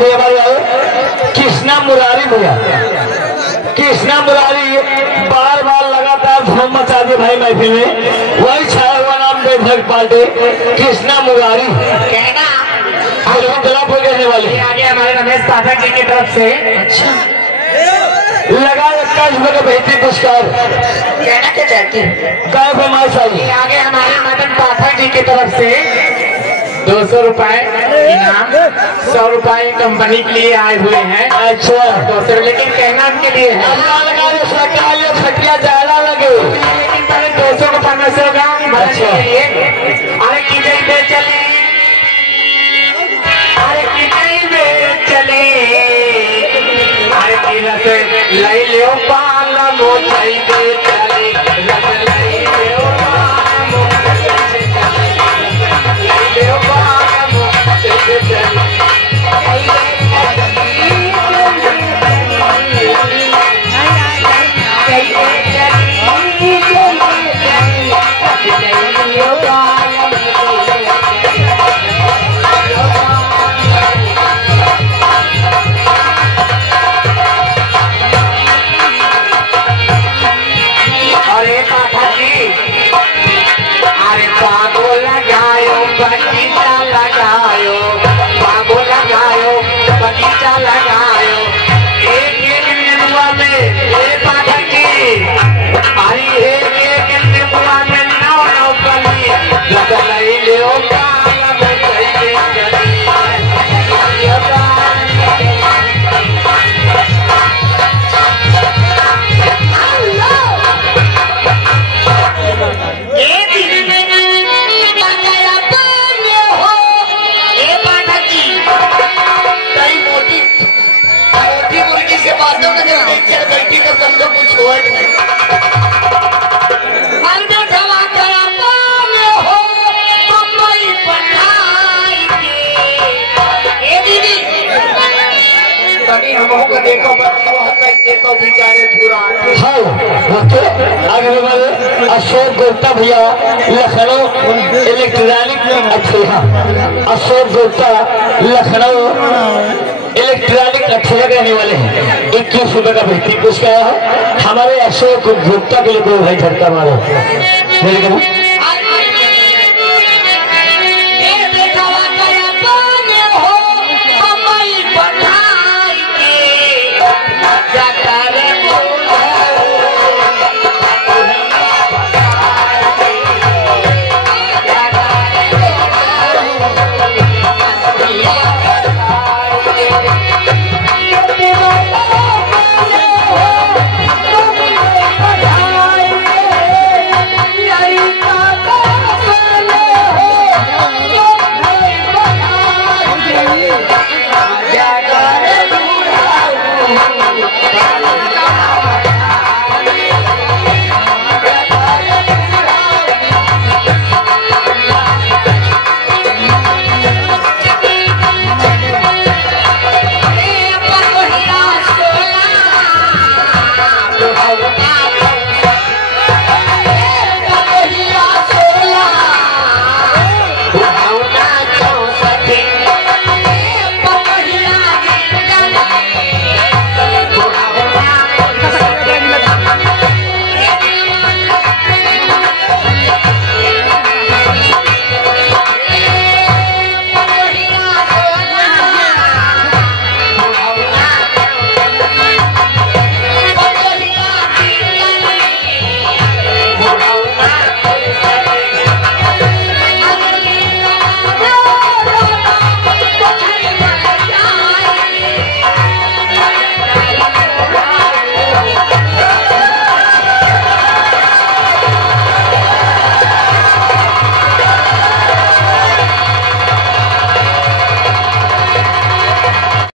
भैया हमारे आए कृष्णा मुरारी भैया, कृष्णा मुरारी बार बार लगातार धूम मचा दिए भाई महफिल में, वही छाया हुआ नाम देवभक्त पार्टी कृष्णा मुरारी कहना कहने वाले आगे हमारे रमेश पाठक जी की तरफ से लगा 21 रुपए का बेहतरीन पुरस्कार कहना क्या चाहती है काय फरमाइश आई। आगे हमारे मदन पाठक जी की तरफ से 200 रुपए इनाम, 100 रुपए कंपनी के लिए आए हुए हैं। अच्छा 200, लेकिन कहना उनके लिए है खटिया ज्यादा लगे, लेकिन पहले 200 को 1500 का अच्छा। अरे की जई पे चली, अरे की जई पे चली, अरे की रस लई लियो पाल मो चई पे चली, रस लई लियो पाल मो चई पे चली, लई लियो पाल मो चई पे चली। बगीचा लगायो एक एक नेनुआ में, पाठक जी अरे एक एक नेनुआ में 9 कली लगलई लियो काल में चई पे चली। देखो बेचारे आगे अशोक गुप्ता भैया लखनऊ इलेक्ट्रॉनिक, अच्छा अशोक गुप्ता लखनऊ इलेक्ट्रॉनिक अच्छे रहने वाले हैं। 21 रुपए का बेहतरीन पुरस्कार है हमारे अशोक गुप्ता के लिए। कोई भाई झटका मारो।